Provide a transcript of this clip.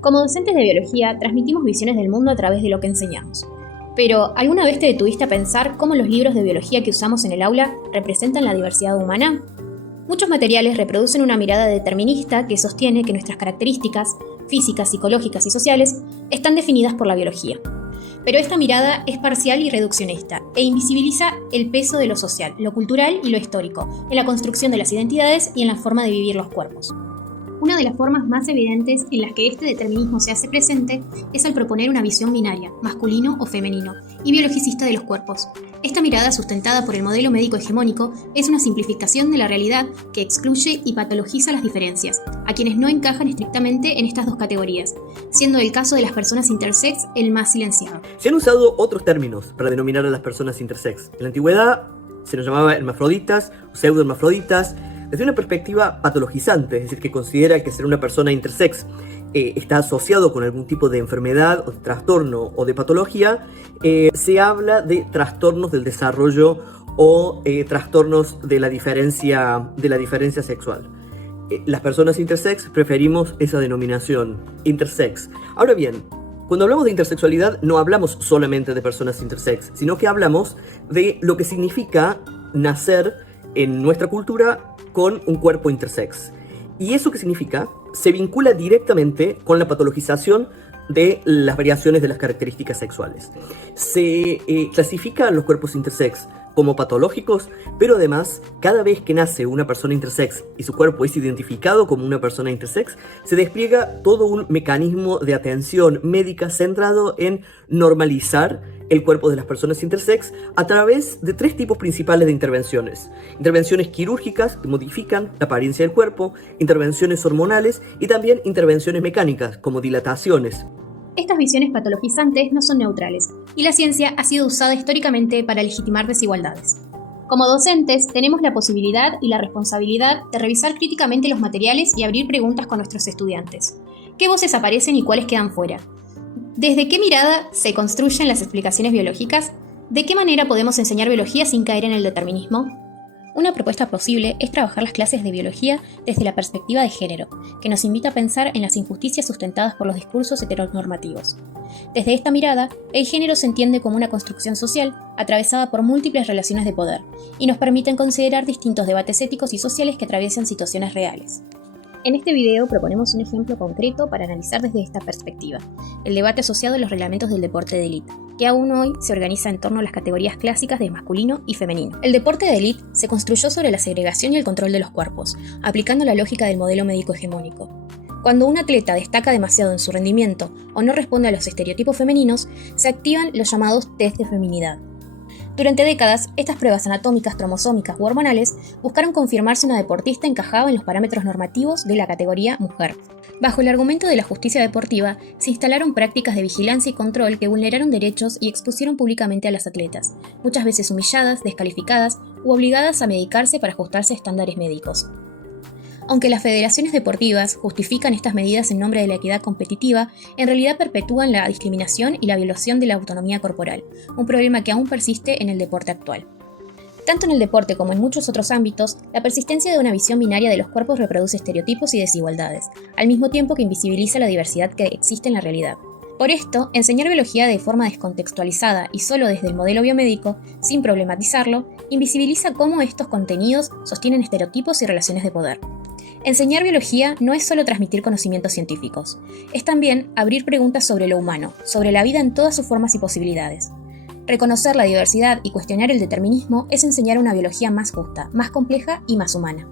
Como docentes de biología, transmitimos visiones del mundo a través de lo que enseñamos. Pero, ¿alguna vez te detuviste a pensar cómo los libros de biología que usamos en el aula representan la diversidad humana? Muchos materiales reproducen una mirada determinista que sostiene que nuestras características, físicas, psicológicas y sociales, están definidas por la biología. Pero esta mirada es parcial y reduccionista, e invisibiliza el peso de lo social, lo cultural y lo histórico, en la construcción de las identidades y en la forma de vivir los cuerpos. Una de las formas más evidentes en las que este determinismo se hace presente es al proponer una visión binaria, masculino o femenino, y biologicista de los cuerpos. Esta mirada, sustentada por el modelo médico hegemónico, es una simplificación de la realidad que excluye y patologiza las diferencias, a quienes no encajan estrictamente en estas dos categorías, siendo el caso de las personas intersex el más silenciado. Se han usado otros términos para denominar a las personas intersex. En la antigüedad se nos llamaba hermafroditas o pseudohermafroditas, desde una perspectiva patologizante, es decir, que considera que ser una persona intersex está asociado con algún tipo de enfermedad o de trastorno o de patología. Se habla de trastornos del desarrollo o trastornos de la diferencia sexual. Las personas intersex preferimos esa denominación, intersex. Ahora bien, cuando hablamos de intersexualidad no hablamos solamente de personas intersex, sino que hablamos de lo que significa nacer en nuestra cultura con un cuerpo intersex. ¿Y eso qué significa? Se vincula directamente con la patologización de las variaciones de las características sexuales. Se clasifica a los cuerpos intersex como patológicos, pero además, cada vez que nace una persona intersex y su cuerpo es identificado como una persona intersex, se despliega todo un mecanismo de atención médica centrado en normalizar el cuerpo de las personas intersex a través de tres tipos principales de intervenciones. Intervenciones quirúrgicas que modifican la apariencia del cuerpo, intervenciones hormonales y también intervenciones mecánicas como dilataciones. Estas visiones patologizantes no son neutrales, y la ciencia ha sido usada históricamente para legitimar desigualdades. Como docentes, tenemos la posibilidad y la responsabilidad de revisar críticamente los materiales y abrir preguntas con nuestros estudiantes. ¿Qué voces aparecen y cuáles quedan fuera? ¿Desde qué mirada se construyen las explicaciones biológicas? ¿De qué manera podemos enseñar biología sin caer en el determinismo? Una propuesta posible es trabajar las clases de biología desde la perspectiva de género, que nos invita a pensar en las injusticias sustentadas por los discursos heteronormativos. Desde esta mirada, el género se entiende como una construcción social atravesada por múltiples relaciones de poder, y nos permiten considerar distintos debates éticos y sociales que atraviesan situaciones reales. En este video proponemos un ejemplo concreto para analizar desde esta perspectiva, el debate asociado a los reglamentos del deporte de élite, que aún hoy se organiza en torno a las categorías clásicas de masculino y femenino. El deporte de élite se construyó sobre la segregación y el control de los cuerpos, aplicando la lógica del modelo médico hegemónico. Cuando un atleta destaca demasiado en su rendimiento o no responde a los estereotipos femeninos, se activan los llamados test de feminidad. Durante décadas, estas pruebas anatómicas, cromosómicas u hormonales buscaron confirmar si una deportista encajaba en los parámetros normativos de la categoría mujer. Bajo el argumento de la justicia deportiva, se instalaron prácticas de vigilancia y control que vulneraron derechos y expusieron públicamente a las atletas, muchas veces humilladas, descalificadas u obligadas a medicarse para ajustarse a estándares médicos. Aunque las federaciones deportivas justifican estas medidas en nombre de la equidad competitiva, en realidad perpetúan la discriminación y la violación de la autonomía corporal, un problema que aún persiste en el deporte actual. Tanto en el deporte como en muchos otros ámbitos, la persistencia de una visión binaria de los cuerpos reproduce estereotipos y desigualdades, al mismo tiempo que invisibiliza la diversidad que existe en la realidad. Por esto, enseñar biología de forma descontextualizada y solo desde el modelo biomédico, sin problematizarlo, invisibiliza cómo estos contenidos sostienen estereotipos y relaciones de poder. Enseñar biología no es solo transmitir conocimientos científicos, es también abrir preguntas sobre lo humano, sobre la vida en todas sus formas y posibilidades. Reconocer la diversidad y cuestionar el determinismo es enseñar una biología más justa, más compleja y más humana.